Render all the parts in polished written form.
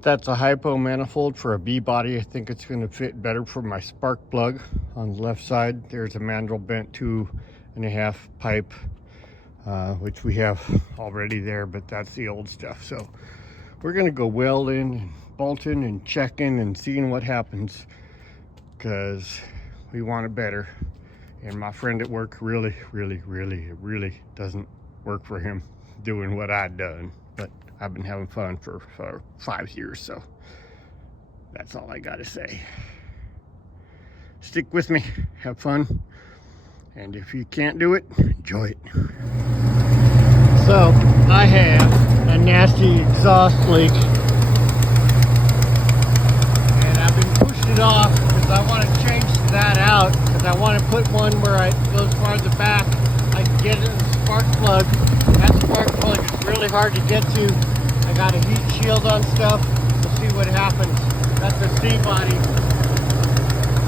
That's a hypo manifold for a B body. I think it's going to fit better for my spark plug. On the left side, there's a mandrel bent 2.5 pipe, which we have already there, but that's the old stuff. So we're going to go welding and bolting and checking and seeing what happens, because we want it better. And my friend at work really doesn't work for him doing what I've done. But I've been having fun for 5 years, so that's all I gotta say. Stick with me, have fun, and if you can't do it, enjoy it. So I have a nasty exhaust leak, and I've been pushing it off because I want to change that out, because I want to put one where it goes farther back. I can get it in the spark plug. That spark plug is really hard to get to. I got a heat shield on stuff. We'll see what happens. That's a C body.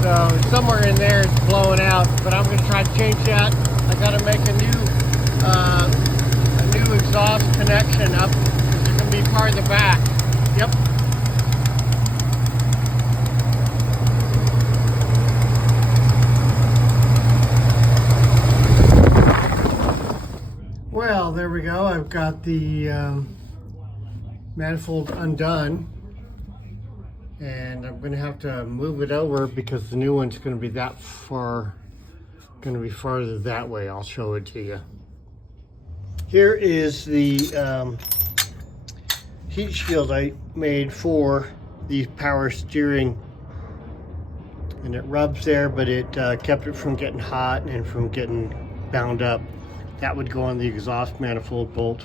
So somewhere in there it's blowing out, but I'm gonna try to change that. I gotta make a new exhaust connection up, because it's gonna be part of the back. Yep. Well, there we go. I've got the manifold undone, and I'm going to have to move it over because the new one's going to be that far, going to be farther that way. I'll show it to you. Here is the heat shield I made for the power steering, and it rubs there, but it kept it from getting hot and from getting bound up. That would go on the exhaust manifold bolt.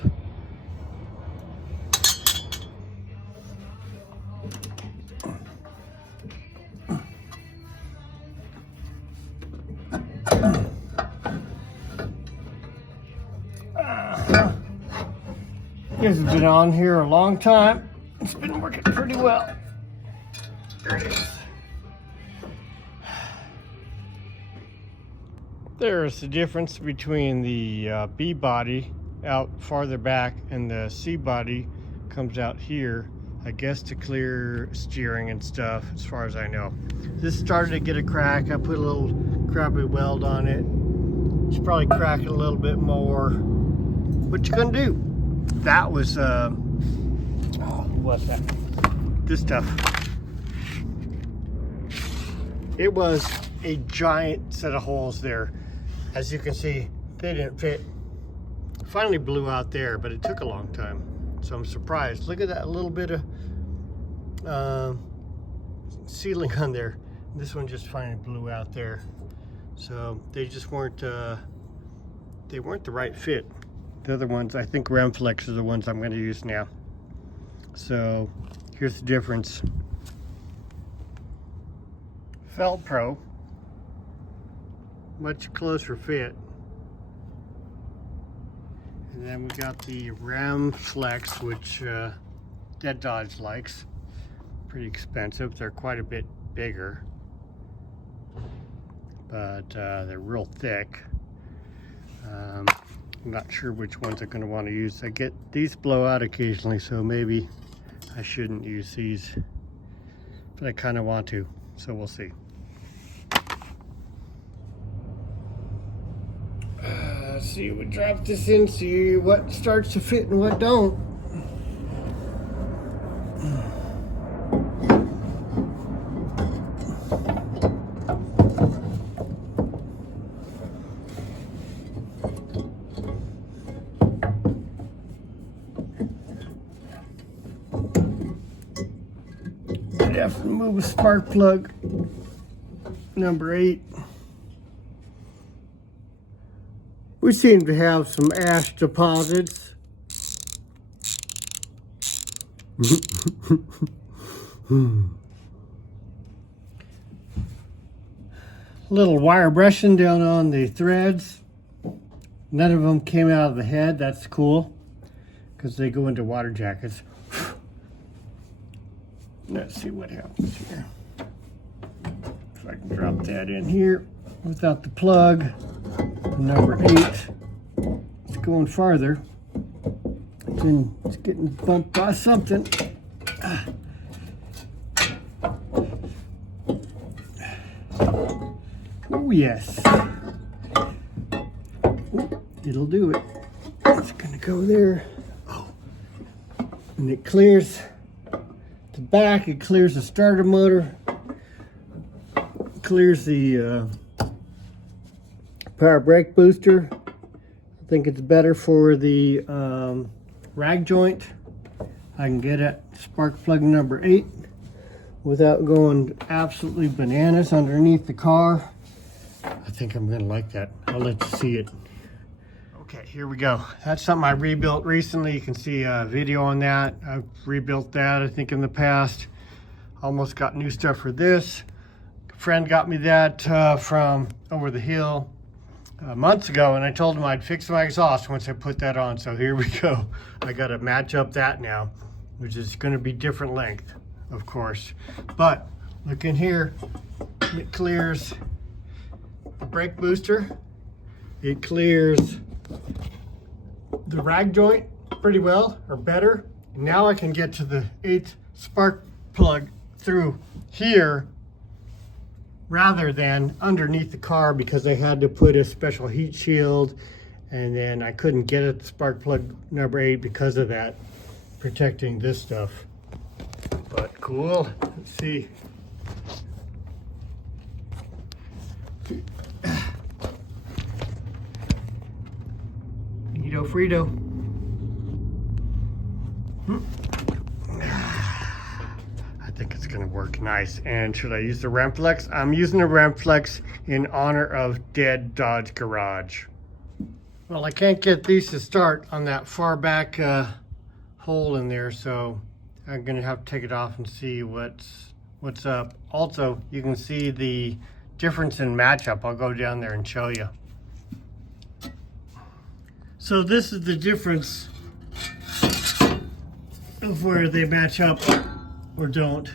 This has been on here a long time. It's been working pretty well. There it is. There's the difference between the B body out farther back and the C body comes out here, I guess to clear steering and stuff, as far as I know. This started to get a crack. I put a little crappy weld on it. It's probably cracking a little bit more. What you gonna do? That was, what's that? This stuff. It was a giant set of holes there. As you can see, they didn't fit. Finally blew out there, but it took a long time. So I'm surprised. Look at that little bit of sealing on there. This one just finally blew out there. So they just weren't, they weren't the right fit. The other ones, I think Remflex are the ones I'm going to use now. So here's the difference. Felpro, much closer fit. And then we got the Remflex, which Dead Dodge likes. Pretty expensive. They're quite a bit bigger, but they're real thick. I'm not sure which ones I'm going to want to use. I get these blow out occasionally, so maybe I shouldn't use these, but I kind of want to, so we'll see. Let's see, we drop this in, see what starts to fit and what don't. I'd have to move a spark plug number 8. We seem to have some ash deposits. Little wire brushing down on the threads. None of them came out of the head. That's cool, because they go into water jackets. Let's see what happens here. If I can drop that in here without the plug. Number 8. It's going farther. It's getting bumped by something. Oh yes. Ooh, it'll do it. It's gonna go there. Oh. And it clears the back, it clears the starter motor, clears the power brake booster. I think it's better for the rag joint. I can get at spark plug number 8 without going absolutely bananas underneath the car. I think I'm gonna like that. I'll let you see it. Okay, here we go. That's something I rebuilt recently. You can see a video on that. I've rebuilt that, I think, in the past. Almost got new stuff for this. A friend got me that from over the hill months ago, and I told him I'd fix my exhaust once I put that on. So here we go. I got to match up that now, which is going to be different length, of course. But look in here, it clears the brake booster. It clears the rag joint pretty well, or better. Now I can get to the 8th spark plug through here rather than underneath the car, because I had to put a special heat shield, and then I couldn't get at the spark plug number 8 because of that, protecting this stuff. But cool. Let's see. Neato Frito. I think it's gonna work nice. And should I use the Remflex? I'm using the Remflex in honor of Dead Dodge Garage. Well, I can't get these to start on that far back hole in there, so I'm gonna have to take it off and see what's up. Also, you can see the difference in matchup. I'll go down there and show you. So this is the difference of where they match up or don't.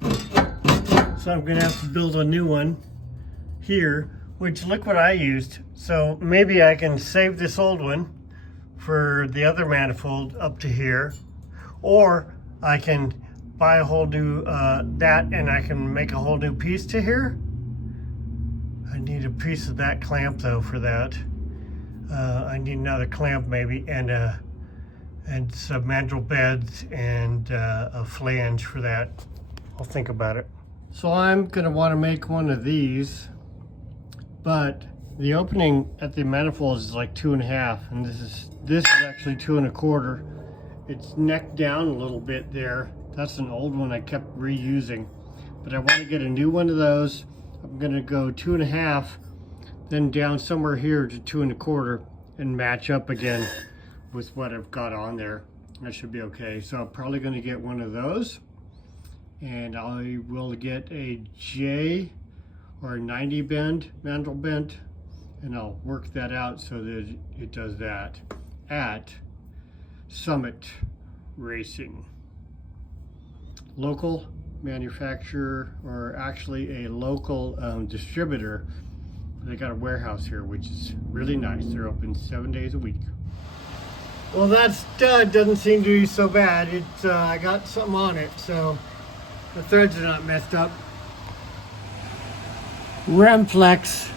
So I'm gonna have to build a new one here, which look what I used. So maybe I can save this old one for the other manifold up to here, or I can buy a whole new that, and I can make a whole new piece to here. I need a piece of that clamp though for that. I need another clamp maybe, and some mandrel beds and a flange for that. I'll think about it. So I'm gonna want to make one of these, but the opening at the manifold is like 2.5, and this is actually 2 1/4. It's necked down a little bit there. That's an old one I kept reusing, but I want to get a new one of those. I'm gonna go 2.5, then down somewhere here to 2 1/4, and match up again with what I've got on there. That should be okay. So I'm probably gonna get one of those, and I will get a J or a 90 bend, mandrel bent, and I'll work that out so that it does that at Summit Racing. Local manufacturer, or actually a local distributor. They got a warehouse here, which is really nice. They're open 7 days a week. Well, that stud doesn't seem to be so bad. It's I got something on it, so the threads are not messed up. Remflex.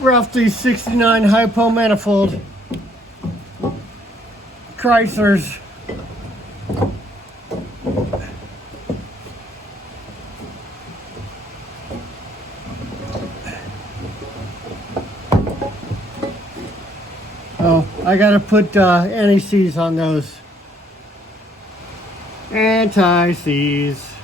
Roughly 69 hypo manifold Chryslers. Oh, I gotta put anti-seize on those. Anti-seize.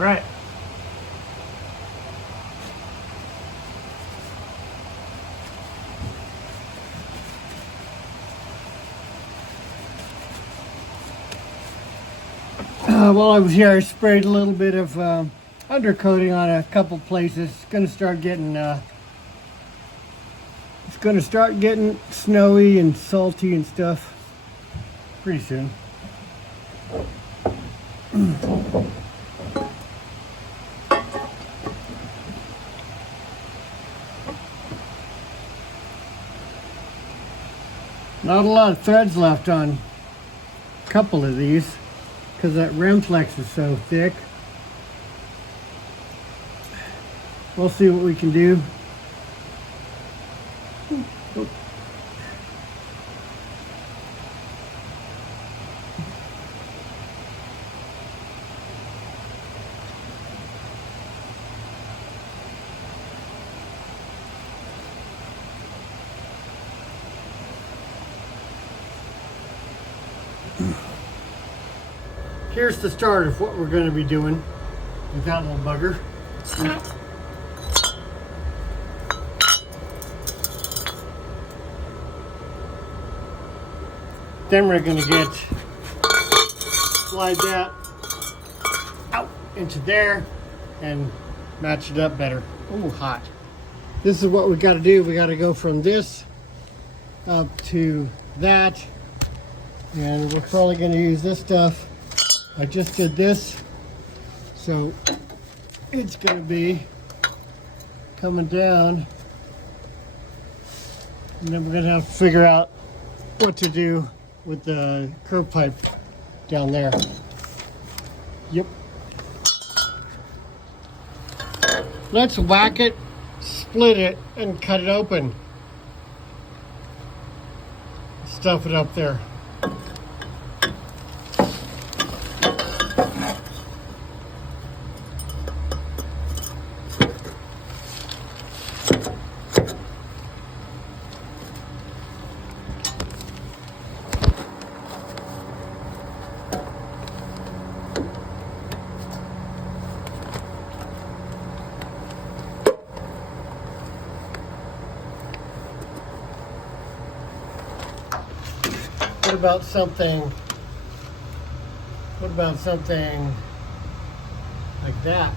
right. While I was here, I sprayed a little bit of undercoating on a couple places. It's going to start getting snowy and salty and stuff pretty soon. Not a lot of threads left on a couple of these because that rim flex is so thick. We'll see what we can do. Here's the start of what we're going to be doing with that little bugger. Then we're going to slide that out into there and match it up better. Ooh, hot. This is what we got to do. We got to go from this up to that, and we're probably going to use this stuff. I just did this, so it's going to be coming down, and then we're going to have to figure out what to do with the curve pipe down there. Yep. Let's whack it, split it, and cut it open. Stuff it up there. What about something like that?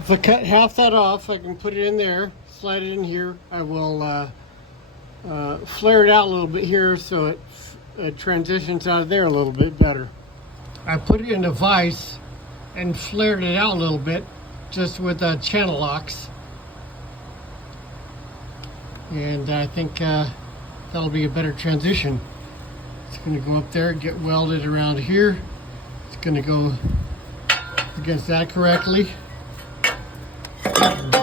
If I cut half that off, I can put it in there, slide it in here. I will flare it out a little bit here so it transitions out of there a little bit better. I put it in a vise and flared it out a little bit just with channel locks, and I think that'll be a better transition. It's going to go up there, get welded around here. It's going to go against that correctly. And,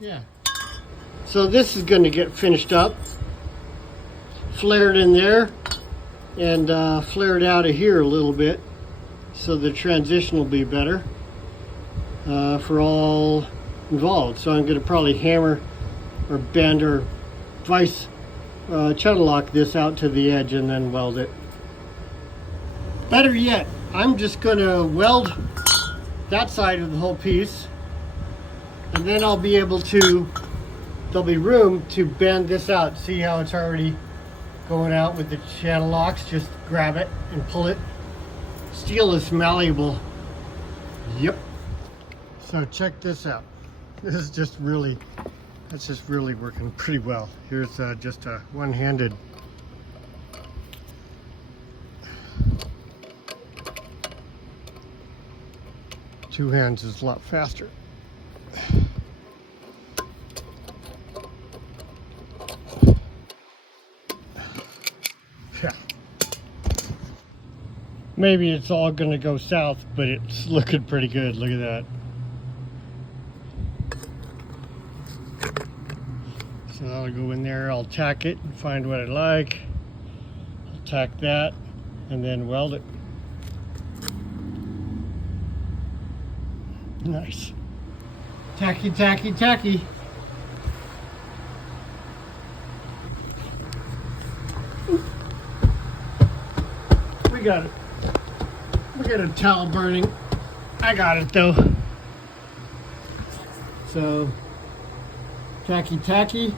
yeah, so this is going to get finished up, flared in there, and flared out of here a little bit, so the transition will be better for all involved. So I'm going to probably hammer or bend or vise channel lock this out to the edge and then weld it. Better yet, I'm just going to weld that side of the whole piece, and then I'll be able to, there'll be room to bend this out. See how it's already going out with the channel locks? Just grab it and pull it. Steel is malleable. Yep. So check this out. This is just really, that's just really working pretty well. Here's just a one-handed. Two hands is a lot faster. Yeah. Maybe it's all gonna go south, but it's looking pretty good. Look at that. So I'll go in there, I'll tack it and find what I like. I'll tack that and then weld it. Nice. Tacky, tacky, tacky. We got a towel burning. I got it though. So tacky, tacky,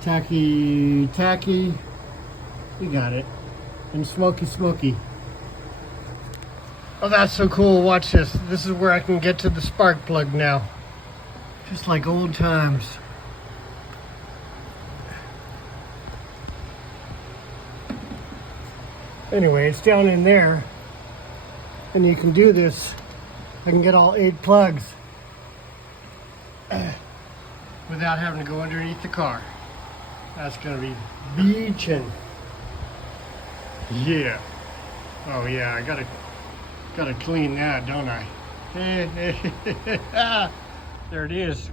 tacky, tacky. We got it. And smoky, smoky. Oh, that's so cool. Watch this. This is where I can get to the spark plug now. Just like old times. Anyway, it's down in there. And you can do this. I can get all 8 plugs without having to go underneath the car. That's gonna be beachin'. Yeah. Oh yeah, I gotta clean that, don't I? There it is.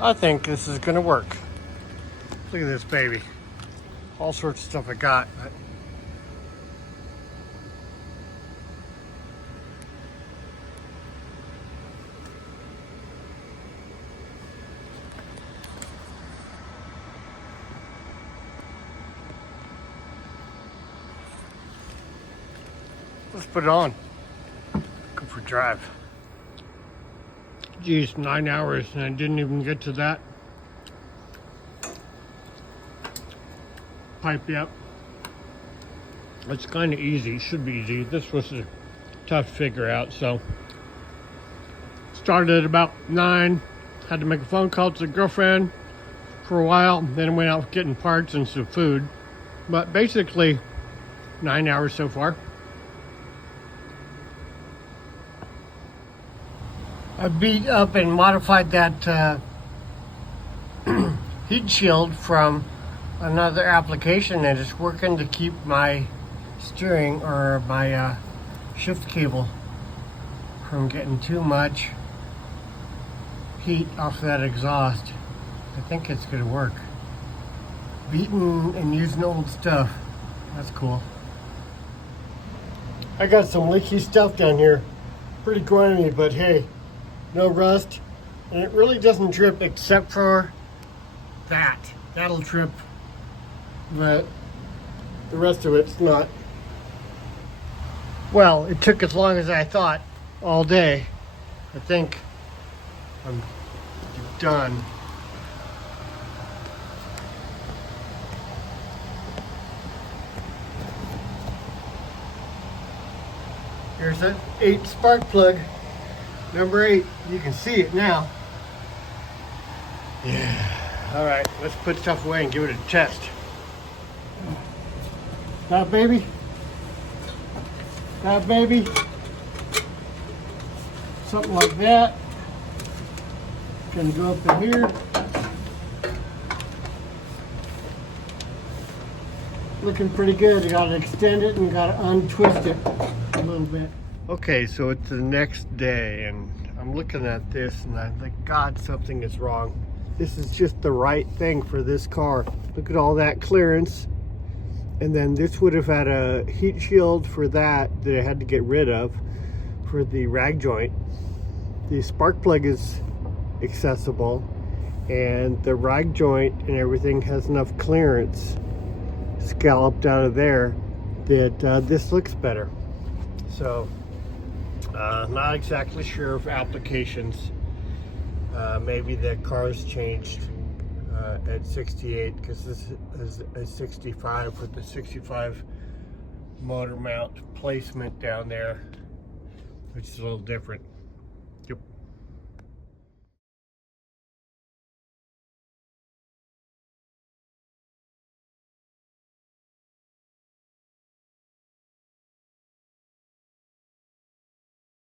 I think this is gonna work. Look at this baby. All sorts of stuff I got. Let's put it on. Go for a drive. Geez, 9 hours and I didn't even get to that. Pipe, yep. It's kind of easy, should be easy. This was tough to figure out, so. Started at about 9, had to make a phone call to the girlfriend for a while, then went out getting parts and some food. But basically, 9 hours so far. I beat up and modified that heat shield from another application, and it's working to keep my steering or my shift cable from getting too much heat off that exhaust. I think it's gonna work. Beating and using old stuff. That's cool. I got some leaky stuff down here. Pretty grimy, but hey, no rust. And it really doesn't trip except for that. That'll trip. But the rest of it's not. Well, it took as long as I thought, all day. I think I'm done. Here's that 8 spark plug. Number 8. You can see it now. Yeah. All right, let's put stuff away and give it a test. That baby. That baby. Something like that. Gonna go up in here. Looking pretty good. You gotta extend it and gotta untwist it a little bit. Okay, so it's the next day and I'm looking at this and I'm like, God, something is wrong. This is just the right thing for this car. Look at all that clearance. And then this would have had a heat shield for that I had to get rid of for the rag joint. The spark plug is accessible and the rag joint and everything has enough clearance scalloped out of there that this looks better. So not exactly sure of applications. Maybe the car's changed at 68 because this is a 65 with the 65 motor mount placement down there, which is a little different.